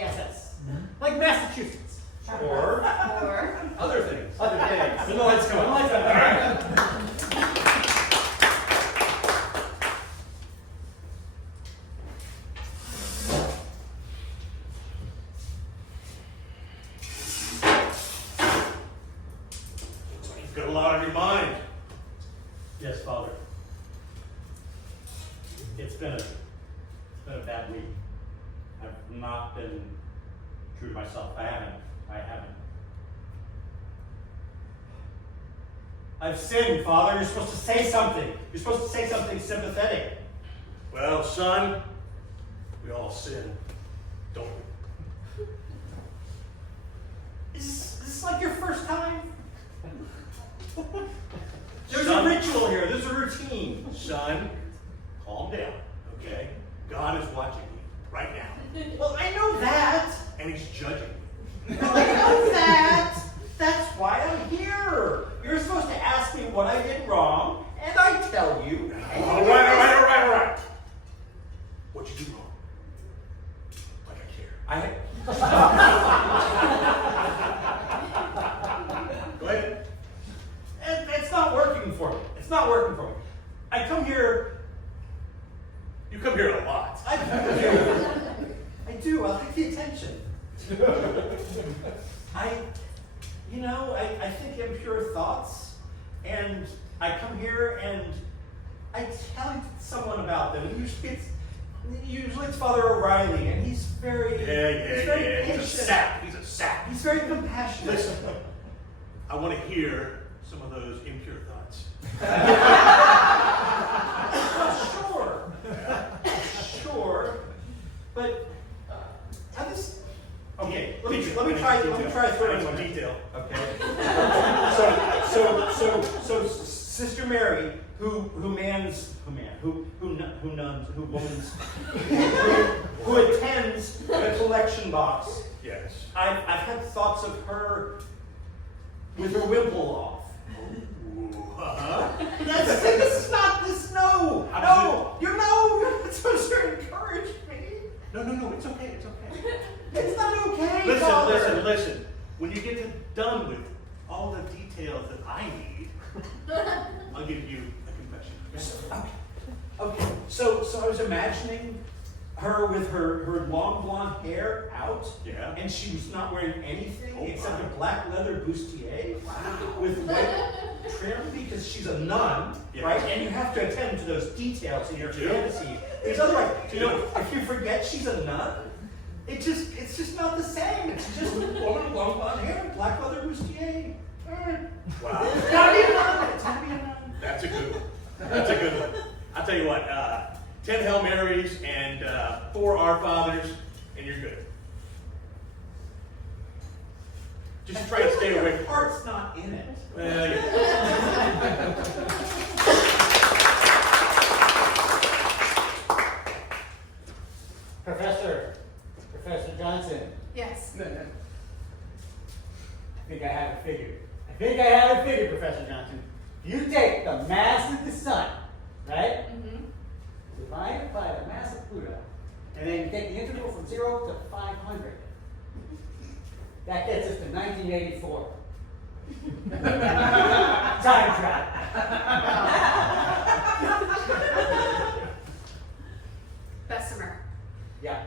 M-A-S-S. Like Massachusetts. Or other things. other things. When the lights come on. All right. You've got a lot on your mind. Yes, Father. It's been a bad week. I've not been true to myself. I haven't. I've sinned, Father. You're supposed to say something. You're supposed to say something sympathetic. Well, son, we all sin, don't we? Is this like your first time? There's Son. a ritual here. There's a routine. Son, calm down, okay? God is watching you right now, Well, I know that. and he's judging you. Well, I know that. That's why I'm here. You're supposed to ask me what I did wrong, and I tell you. And All you right. What'd you do wrong? Like I care. Go ahead. It's not working for me. It's not working for me. I come here. You come here a lot. I do. I like the attention. I think impure thoughts, and I come here and I tell someone about them. And usually it's Father O'Reilly, and he's very patient. He's a sap. He's a sap. He's very compassionate. Listen, I want to hear some of those impure thoughts. Sure. But how does? Okay, let me Detail. try to throw in some one. detail. Okay. So Sister Mary, who attends the collection box. Yes. I've had thoughts of her with her wimple off. Ooh, uh-huh. This is not this. No, you're not supposed to encourage me. No, it's okay. It's not okay. Father. Listen. When you get done with all the details that I need, I'll give you a confession. Okay. So I was imagining her with her long blonde hair out. Yeah. And she was not wearing anything except my. a black leather bustier with white trim because she's a nun, Yeah. right? And you have to attend to those details in your fantasy. Because otherwise, if you forget she's a nun, it's just not the same. It's just a woman with long blonde hair, black leather bustier. Wow. It's gotta be a nun. It's gotta be a nun. That's a good one. I'll tell you what, 10 Hail Marys and 4 Our Fathers, and you're good. Just try to stay away Your from heart's not in it. Well, yeah. Professor Johnson, Yes. I think I have a figure, Professor Johnson. You take the mass of the sun, right? Mm-hmm. Divide it by the mass of Pluto, and then you take the interval from 0 to 500. That gets us to 1984. Time travel. Bessemer. Yeah.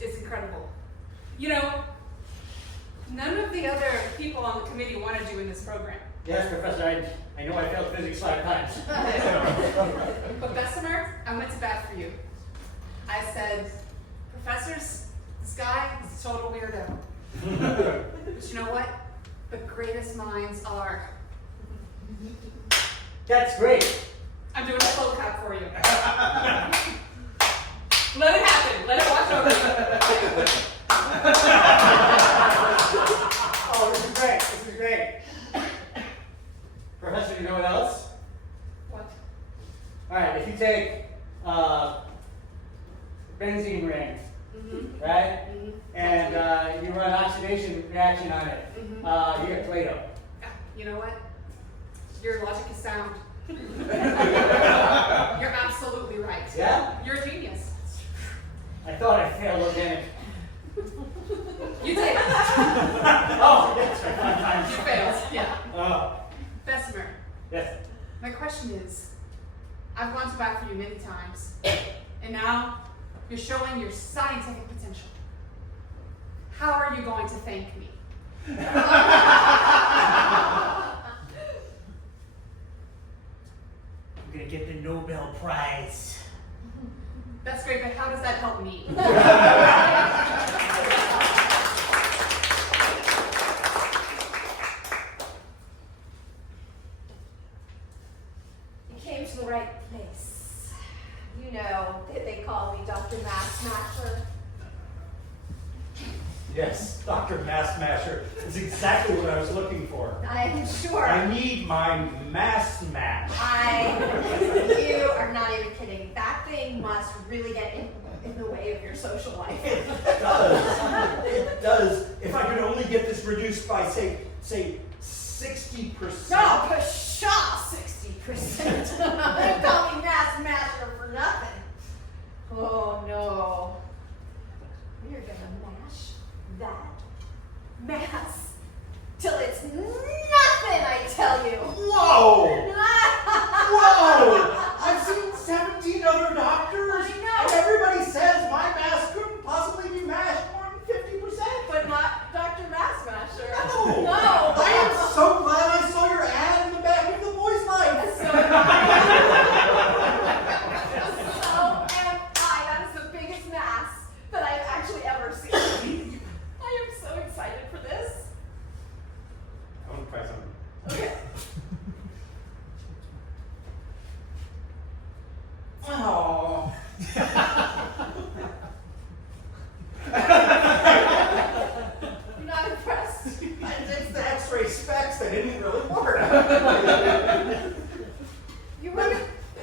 It's incredible. You know, none of the other people on the committee want to do in this program. Yes, Professor, I know I failed physics 5 times. But Bessemer, I went to bat for you. I said, Professors, this guy is a total weirdo. But you know what? The greatest minds are. That's great. I'm doing a slow clap for you. Let it happen. Let it wash over you. Oh, this is great. This is great. Professor, you know what else? What? All right, if you take benzene ring, Mm-hmm. right, Mm-hmm. and you run oxidation reaction on it, Mhm. you get Play-Doh. You know what? Your logic is sound. You're absolutely right. Yeah? You're a genius. I thought I fail, Lieutenant. You did. Oh, that's right, 5 times. You failed, yeah. Oh, Bessemer, yes. my question is, I've gone to bat for you many times, and now you're showing your scientific potential. How are you going to thank me? I'm gonna get the Nobel Prize. That's great, but how does that help me? You came to the right place. You know that they call me Dr. Mass Smasher. Yes, Dr. Mass Smasher is exactly what I was looking for. I'm sure. I need my mass match. You are not even kidding. That thing must really get in the way of your social life. It does. It does. If I could only get this reduced by, say 60%. No, pshaw, 60%. They call me Mass Smasher for nothing. Oh no. We're gonna mash that mass till it's nothing, I tell you. Whoa! Whoa! I've seen 17 other doctors, I know. and everybody says my mass couldn't possibly be mashed more than 50%. But not Dr. Mass Smasher. No! No! I am so glad I saw your ad in the back of the Boys' Life. So am I. That is the biggest mass that I've actually ever seen. I am so excited for this. I want to try something. Okay. Oh. You're not impressed? It's the X-ray specs that didn't really work. You were.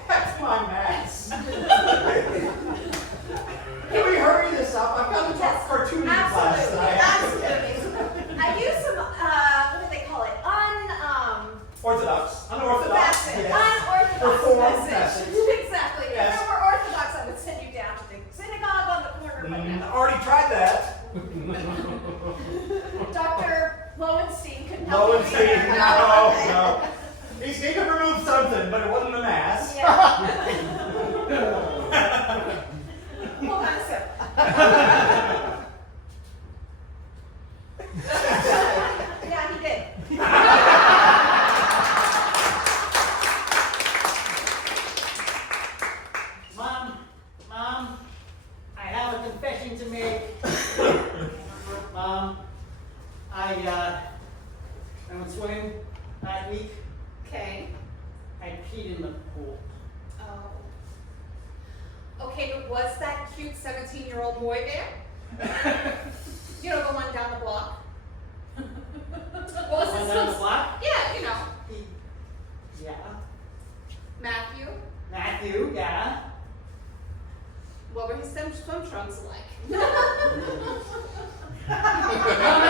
That's my mass. Can we hurry this up? I've got to talk cartoon class tonight. Absolutely. I use some, what do they call it? Orthodox. Unorthodox. That's it. Yes. Unorthodox Reformed message. message. Exactly. Yes. If I were Orthodox, I would send you down to the synagogue on the corner right now. Already tried that. Dr. Lowenstein couldn't help Lowenstein. you. No. He could remove something, but it wasn't a mass. Yeah. Hold on a sec. Yeah, he did. Mom, I have a confession to make. Mom, I went swimming last week. Okay. I peed in the pool. Oh. Okay, but was that cute 17-year-old boy there? You know, the one down the block? What was One his down the name? block? Yeah, you know. Yeah. Matthew. Matthew, yeah. What were his swim trunks like? Mom, I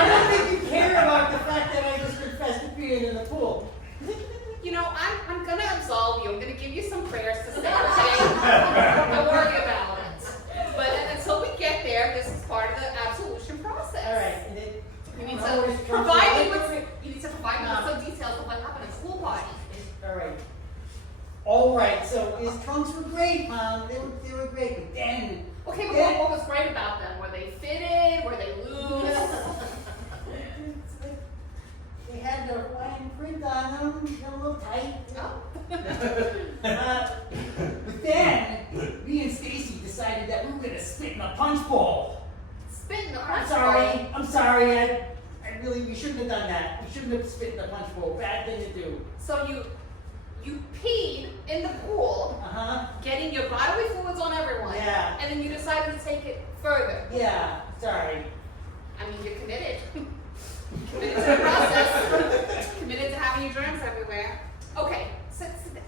don't think you care about the fact that I just confessed to peeing in the pool. You know, I'm gonna absolve you. I'm gonna give you some prayers to say, okay? Don't worry about it. But until we get there, this is part of the absolution process. All right. And then, You need I always to come provide to- me with some details of what happened at school party. All right. All right. So his trunks were great, Mom. They were great. But then. Okay, but then- what was great about them? Were they fitted? Were they loose? They had the Hawaiian print on them. They're a little tight. Oh. But then, me and Stacy decided that we were gonna spit in a punch bowl. Spit in the I'm punch sorry. bowl. I'm sorry. I really, we shouldn't have done that. We shouldn't have spit in the punch bowl. Bad thing to do. So you peed in the pool, getting your bodily fluids on everyone. Yeah. And then you decided to take it further. Yeah. Sorry. I mean, you're committed. Committed to the process. Committed to having your germs everywhere. Okay, sit down.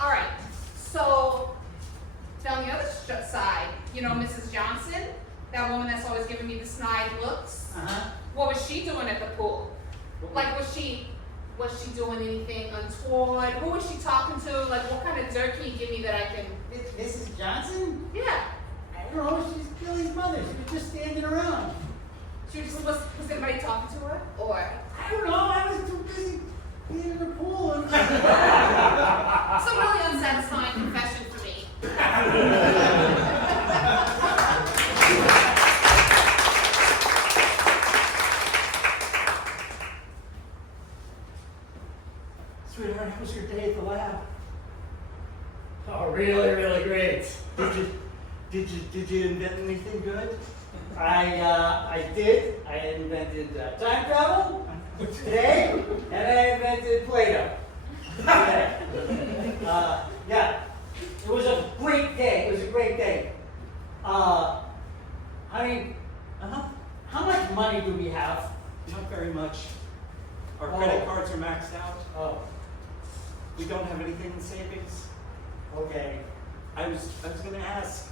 All right. So down the other side, you know, Mrs. Johnson, that woman that's always giving me the snide looks. What was she doing at the pool? Like, was she doing anything untoward? Who was she talking to? Like, what kind of dirt can you give me that I can? Mrs. Johnson? Yeah. I don't know. She's great. Did you invent anything good? I did. I invented time travel today, and I invented Play-Doh today. Yeah, it was a great day. It was a great day. Honey, how much money do we have? Not very much. Our Oh. credit cards are maxed out. Oh, We don't have anything in savings. okay. I was going to ask.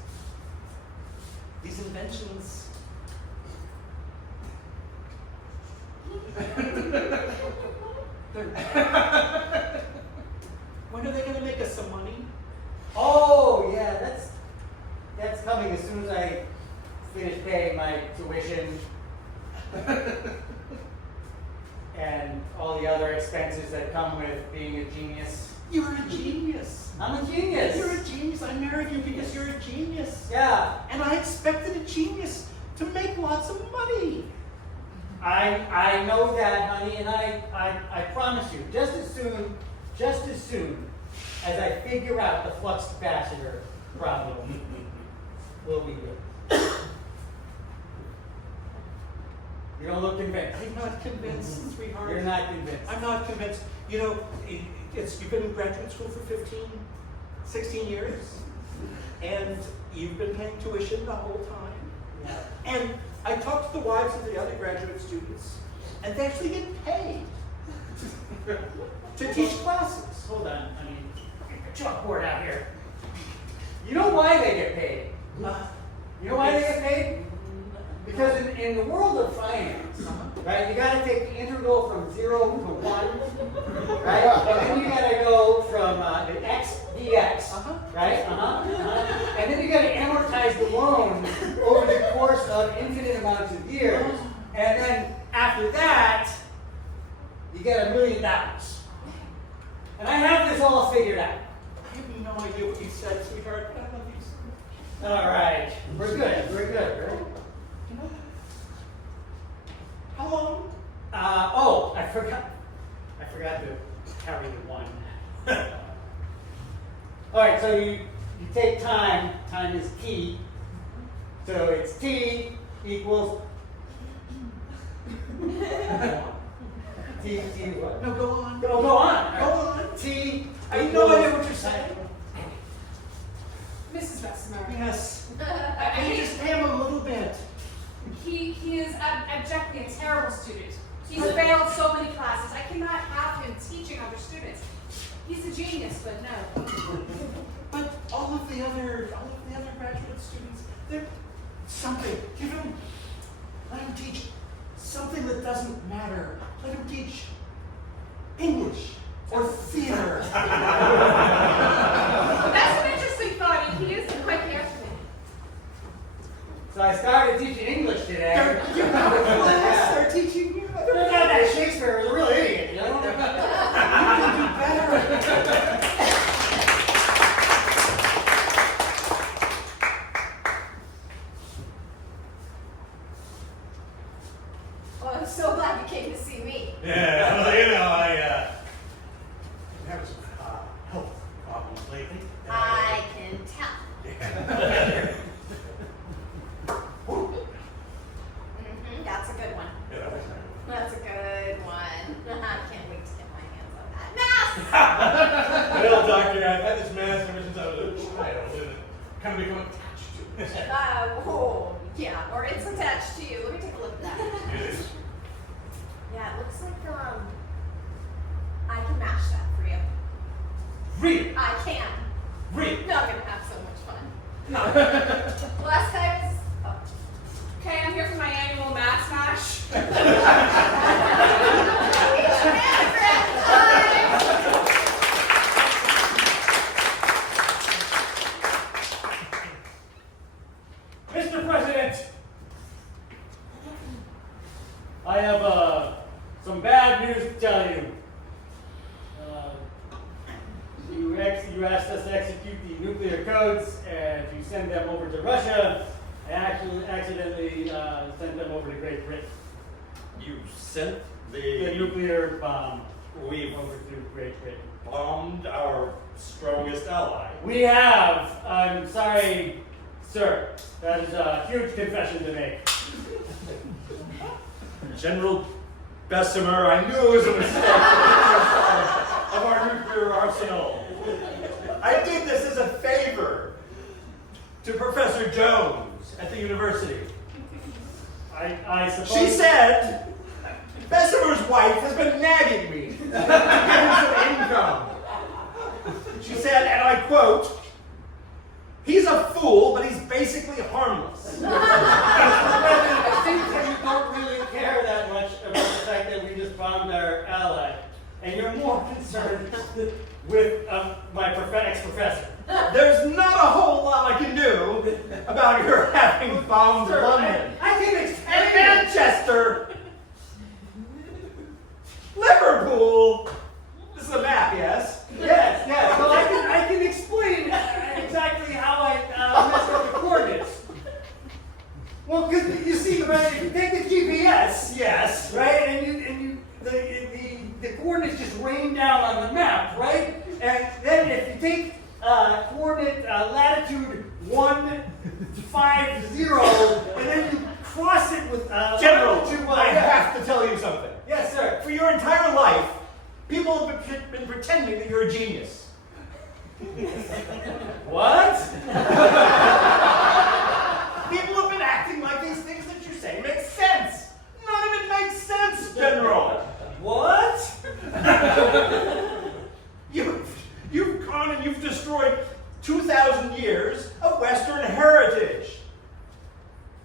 These inventions. When are they going to make us some money? Oh, yeah, that's coming as soon as I finish paying my tuition and all the other expenses that come with being a genius. You're a genius. I'm a genius. You're a genius. I married you because you're a genius. Yeah, And I expected a genius to make lots of money. I know that, honey, and I promise you, just as soon as I figure out the flux capacitor problem, we'll be good. You don't look convinced. I'm not convinced, sweetheart. You're not convinced. I'm not convinced. You know, you've been in graduate school for 16 years, and you've been paying tuition the whole time. Yeah. And I talked to the wives of the other graduate students, and they actually get paid to teach classes. Hold on, honey. Get the chalkboard out here. You know why they get paid? You know why they get paid? Because in the world of finance, right, you gotta take the integral from 0 to 1, right? And then you gotta go from the x dx, right? And then you gotta amortize the loan over the course of infinite amounts of years. And then after that, you get $1 million. And I have this all figured out. I have no idea what you said, sweetheart, but I love you so much. All right, we're good, right? How long? I forgot to carry the one. All right, so you take time. Time is t. So it's t equals t what? No, go on. Go on. Go on. T. I have no idea what you're saying. Mrs. Bessemer. Yes. Can you just pay him a little bit? He is abjectly a terrible student. He's failed so many classes. I cannot have him teaching other students. He's a genius, but no. But all of the other graduate students, they're something. Let him teach something that doesn't matter. Let him teach English or theater. That's an interesting thought, and he is quite careful. So I started teaching English today. You're not a class. They're teaching you. Turns out that Shakespeare was a real idiot, you know? You can do better. Well, I'm so glad you came to see me. Yeah, well, you know, I have some health problems lately. I can tell. That's a good one. That's a good one. I can't wait to get my hands on that mask. Well, doctor, I've had this mask ever since I was a child, and it kind of become attached to it. Oh, yeah, or it's attached to you. Let me take a look at that. It is. Yeah, it looks like I can match that for you. Really? I can. Really? Not gonna have so much fun. No. Last time is. Oh. Okay, I'm here for my annual mass mash. It's anagram time! Mr. President, I have some bad news to tell you. You asked us to execute the nuclear codes, and you send them over to Russia, and actually accidentally sent them over to Great Britain. You sent The nuclear bomb We've over to Great Britain. bombed our strongest ally. We have. I'm sorry, sir. That is a huge confession to make. General Bessemer, I knew it was a mistake of our nuclear arsenal. I did this as a favor to Professor Jones at the university. I suppose. She said, Bessemer's wife has been nagging me to give him some income. She said, and I quote, he's a fool, but he's basically harmless. I think that you don't really care that much about the fact that we just bombed our ally, and you're more concerned with my ex-professor. There's not a whole lot I can do about your having bombed Sir, London. I can And explain. Manchester. Liverpool. This is a map, yes? Yes, yes. Well, I can explain exactly how I messed up the coordinates. Well, because you see, right, if you take the GPS, Yes. right, and the coordinates just rain down on the map, right? And then if you take coordinate latitude 150, and then you cross it with General, latitude, I have to tell you something. Yes, sir. For your entire life, people have been pretending that you're a genius. What? People have been acting like these things that you say make sense. None of it makes sense, General. What? You've gone and you've destroyed 2,000 years of Western heritage.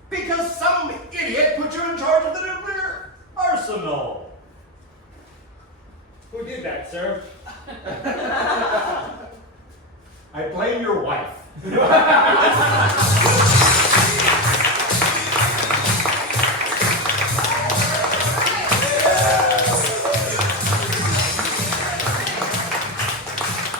Because some idiot put you in charge of the nuclear arsenal. Who did that, sir? I blame your wife.